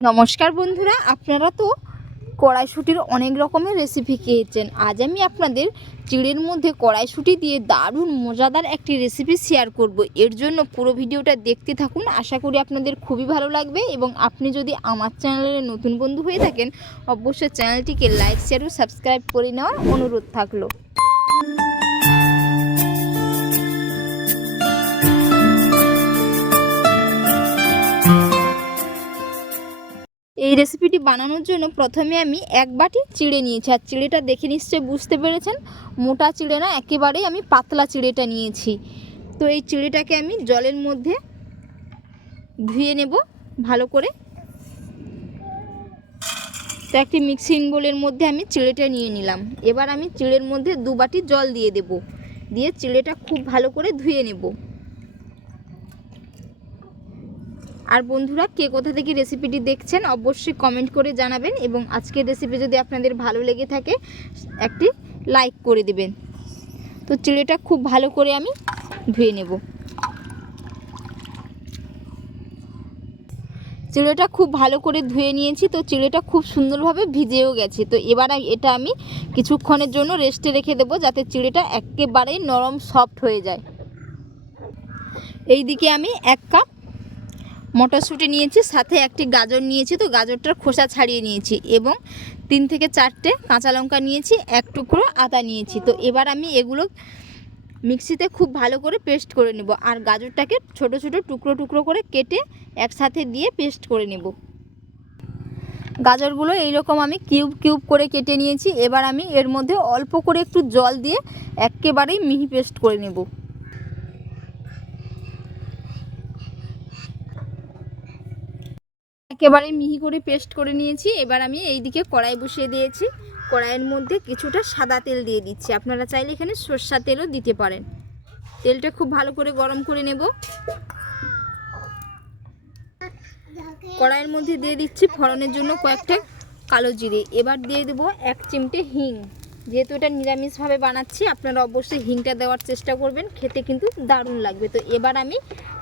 নমস্কার বন্ধুরা, আপনারা তো কড়াইশুটির অনেক রকমের রেসিপি খেয়েছেন। আজ আমি আপনাদের চিড়ের মধ্যে কড়াইশুটি দিয়ে দারুণ মজাদার একটি রেসিপি শেয়ার করব। এর জন্য পুরো ভিডিওটা দেখতে থাকুন, আশা করি আপনাদের খুবই ভালো লাগবে এবং আপনি যদি আমার চ্যানেলের নতুন বন্ধু হয়ে থাকেন, অবশ্যই চ্যানেলটিকে লাইক শেয়ার ও সাবস্ক্রাইব করে নেওয়ার অনুরোধ থাকল। রেসিপিটি বানানোর জন্য প্রথমে আমি এক বাটি চিড়ে নিয়েছি। আর চিড়েটা দেখে নিশ্চয়ই বুঝতে পেরেছেন, মোটা চিড়ে না, একেবারেই আমি পাতলা চিড়েটা নিয়েছি। তো এই চিড়েটাকে আমি জলের মধ্যে ধুয়ে নেব ভালো করে। তো একটি মিক্সিং বোলের মধ্যে আমি চিড়েটা নিয়ে নিলাম। এবার আমি চিড়ের মধ্যে দু বাটি জল দিয়ে দেব। দিয়ে চিড়েটা খুব ভালো করে ধুয়ে নেব। আর বন্ধুরা, কে কোথা থেকে রেসিপিটি দেখছেন, অবশ্যই কমেন্ট করে জানাবেন এবং আজকের রেসিপি যদি আপনাদের ভালো লেগে থাকে, একটি লাইক করে দেবেন। তো চিড়েটা খুব ভালো করে আমি ধুয়ে নেব। চিড়েটা খুব ভালো করে ধুয়ে নিয়েছি, তো চিড়েটা খুব সুন্দরভাবে ভিজেও গেছে। তো এবার এটা আমি কিছুক্ষণের জন্য রেস্টে রেখে দেবো, যাতে চিড়েটা একেবারেই নরম সফট হয়ে যায়। এইদিকে আমি এক কাপ মটরশুঁটি নিয়েছি, সাথে একটি গাজর নিয়েছি, তো গাজরটার খোসা ছাড়িয়ে নিয়েছি এবং তিন থেকে চারটে কাঁচা লঙ্কা নিয়েছি, এক টুকরো আদা নিয়েছি। তো এবার আমি এগুলো মিক্সিতে খুব ভালো করে পেস্ট করে নেব আর গাজরটাকে ছোট ছোট টুকরো টুকরো করে কেটে একসাথে দিয়ে পেস্ট করে নেব। গাজরগুলো এইরকম আমি কিউব কিউব করে কেটে নিয়েছি। এবার আমি এর মধ্যে অল্প করে একটু জল দিয়ে একেবারেই মিহি পেস্ট করে নেব। একেবারে মিহি করে পেস্ট করে নিয়েছি। এবার আমি এই দিকে কড়াই বসিয়ে দিয়েছি। কড়াইয়ের মধ্যে কিছুটা সাদা তেল দিয়ে দিচ্ছি। আপনারা চাইলে এখানে সর্ষা তেলও দিতে পারেন। তেলটা খুব ভালো করে গরম করে নেব। কড়াইয়ের মধ্যে দিয়ে দিচ্ছি ফোড়নের জন্য কয়েকটা কালো জিরে। এবার দিয়ে দেবো এক চিমটে হিং। যেহেতু এটা নিরামিষভাবে বানাচ্ছি, আপনারা অবশ্যই হিংটা দেওয়ার চেষ্টা করবেন। খেতে কিন্তু দারুণ লাগবে। তো এবার আমি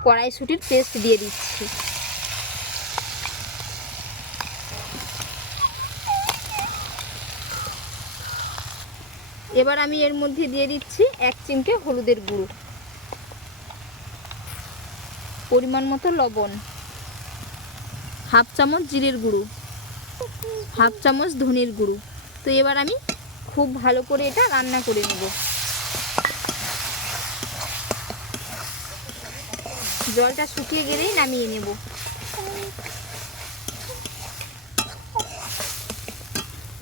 কড়াইশুটির পেস্ট দিয়ে দিচ্ছি। এবার আমি এর মধ্যে দিয়ে দিচ্ছি এক চিমটে হলুদের গুঁড়ো। পরিমাণ মতো লবণ। হাফ চামচ জিরের গুঁড়ো। হাফ চামচ ধনের গুঁড়ো। তো এবার আমি খুব ভালো করে এটা রান্না করে নেব। জলটা শুকিয়ে গেলেই নামিয়ে নেব।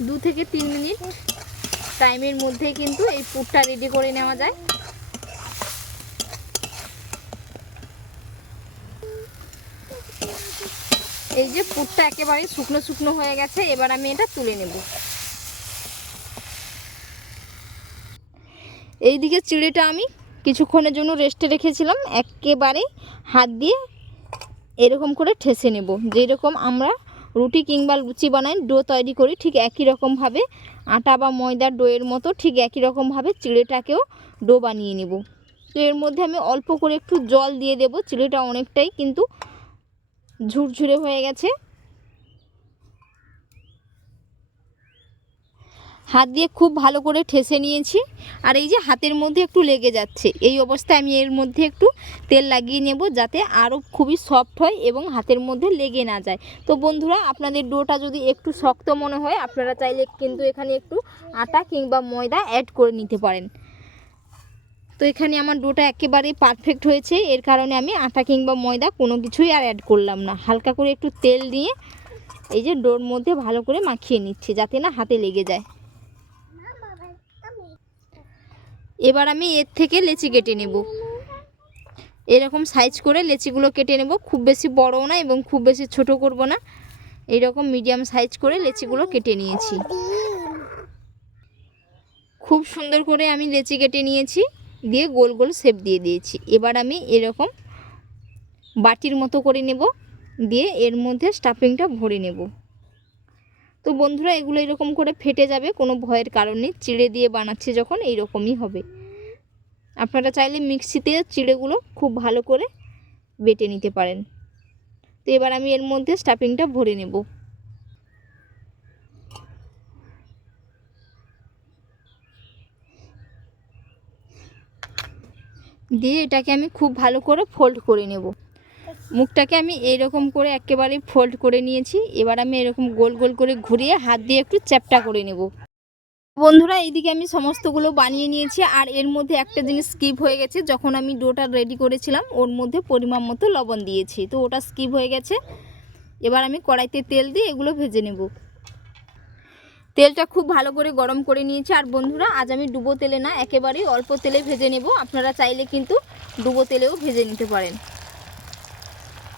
দু থেকে তিন মিনিট টাইমের মধ্যেই কিন্তু এই পুরটা রেডি করে নেওয়া যায়। এই যে পুরটা একেবারে শুকনো শুকনো হয়ে গেছে, এবার আমি এটা তুলে নেব। এইদিকে চিড়েটা আমি কিছুক্ষণের জন্য রেস্টে রেখেছিলাম, একেবারে হাত দিয়ে এরকম করে ঠেসে নেব, যেরকম আমরা রুটি কিংবা লুচি বানাই, ডো তৈরি করি ঠিক একই রকমভাবে আটা বা ময়দার ডোয়ের মতো ঠিক একই রকমভাবে চিড়েটাকেও ডো বানিয়ে নেব। তো এর মধ্যে আমি অল্প করে একটু জল দিয়ে দেব, চিড়েটা অনেকটাই কিন্তু ঝুরঝুরে হয়ে গেছে। হাত দিয়ে খুব ভালো করে ঠেসে নিয়েছি। আর এই যে হাতের মধ্যে একটু লেগে যাচ্ছে, এই অবস্থায় আমি এর মধ্যে একটু তেল লাগিয়ে নেব যাতে আরও খুবই সফট হয় এবং হাতের মধ্যে লেগে না যায়। তো বন্ধুরা, আপনাদের ডোটা যদি একটু শক্ত মনে হয়, আপনারা চাইলে কিন্তু এখানে একটু আটা কিংবা ময়দা অ্যাড করে নিতে পারেন। তো এখানে আমার ডোটা একেবারে পারফেক্ট হয়েছে, এর কারণে আমি আটা কিংবা ময়দা কোনো কিছুই আর অ্যাড করলাম না। হালকা করে একটু তেল দিয়ে এই যে ডোর মধ্যে ভালো করে মাখিয়ে নিচ্ছি, যাতে না হাতে লেগে যায়। এবার আমি এর থেকে লেচি কেটে নেব। এরকম সাইজ করে লেচিগুলো কেটে নেব। খুব বেশি বড়ও না এবং খুব বেশি ছোট করব না। এইরকম মিডিয়াম সাইজ করে লেচিগুলো কেটে নিয়েছি। খুব সুন্দর করে আমি লেচি কেটে নিয়েছি, দিয়ে গোল গোল শেপ দিয়ে দিয়েছি। এবার আমি এরকম বাটির মতো করে নেব, দিয়ে এর মধ্যে স্টাফিংটা ভরে নেব। তো বন্ধুরা এগুলো এরকম করে ফেটে যাবে, কোনো ভয়ের কারণ চিড়ে দিয়ে বানাচ্ছি যখন, এইরকমই হবে। আপনারা চাইলে মিক্সিতে চিড়েগুলো খুব ভালো করে বেটে নিতে পারেন। তো এবার আমি এর মধ্যে স্টাফিংটা ভরে নেব। দিয়ে এটাকে আমি খুব ভালো করে ফোল্ড করে নেব। মুখটাকে আমি এইরকম করে একেবারে ফোল্ড করে নিয়েছি। এবার আমি এরকম গোল গোল করে ঘুরিয়ে হাত দিয়ে একটু চ্যাপটা করে নেব। বন্ধুরা, এইদিকে আমি সমস্তগুলো বানিয়ে নিয়েছি আর এর মধ্যে একটা জিনিস স্কিপ হয়ে গেছে। যখন আমি ডোটা রেডি করেছিলাম, ওর মধ্যে পরিমাণ মতো লবণ দিয়েছি। তো ওটা স্কিপ হয়ে গেছে। এবার আমি কড়াইতে তেল দিয়ে এগুলো ভেজে নেব। তেলটা খুব ভালো করে গরম করে নিয়েছি। আর বন্ধুরা, আজ আমি ডুবো তেলে না, একেবারেই অল্প তেলে ভেজে নেব। আপনারা চাইলে কিন্তু ডুবো তেলেও ভেজে নিতে পারেন।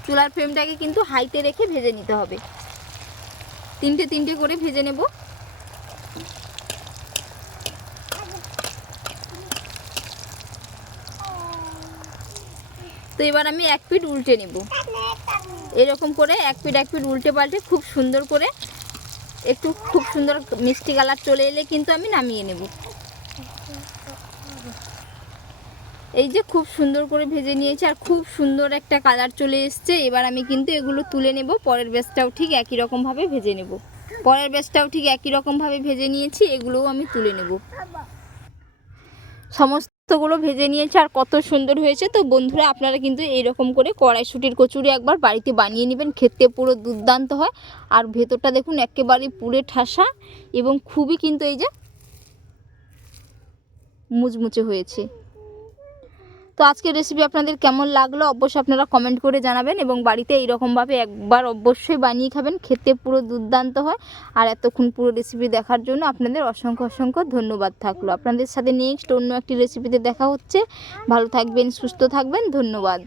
চুলার ফ্লেমটাকে কিন্তু হাইতে রেখে ভেজে নিতে হবে। তিনটে তিনটে করে ভেজে নেব। তো এবার আমি এক পিঠ উল্টে নেব। এরকম করে এক পিঠ এক পিঠ উল্টে পাল্টে খুব সুন্দর করে একটু খুব সুন্দর মিষ্টি কালার চলে এলে কিন্তু আমি নামিয়ে নেব। এই যে খুব সুন্দর করে ভেজে নিয়েছি আর খুব সুন্দর একটা কালার চলে এসছে। এবার আমি কিন্তু এগুলো তুলে নেব। পরের বেসটাও ঠিক একই রকমভাবে ভেজে নেব। পরের বেসটাও ঠিক একই রকমভাবে ভেজে নিয়েছি। এগুলোও আমি তুলে নেব। সমস্তগুলো ভেজে নিয়েছি আর কত সুন্দর হয়েছে। তো বন্ধুরা, আপনারা কিন্তু এইরকম করে কড়াইশুটির কচুরি একবার বাড়িতে বানিয়ে নেবেন। খেতে পুরো দুর্দান্ত হয়। আর ভেতরটা দেখুন একেবারে পুরে ঠাসা এবং খুবই কিন্তু এই যে মুচমুচে হয়েছে। তো আজকের রেসিপি আপনাদের কেমন লাগল অবশ্যই আপনারা কমেন্ট করে জানাবেন এবং বাড়িতে এইরকমভাবে একবার অবশ্যই বানিয়ে খাবেন, খেতে পুরো দুর্দান্ত হয়। আর এতক্ষণ পুরো রেসিপি দেখার জন্য আপনাদের অসংখ্য অসংখ্য ধন্যবাদ থাকল। আপনাদের সাথে নেক্সট অন্য একটি রেসিপিতে দেখা হচ্ছে। ভালো থাকবেন, সুস্থ থাকবেন, ধন্যবাদ।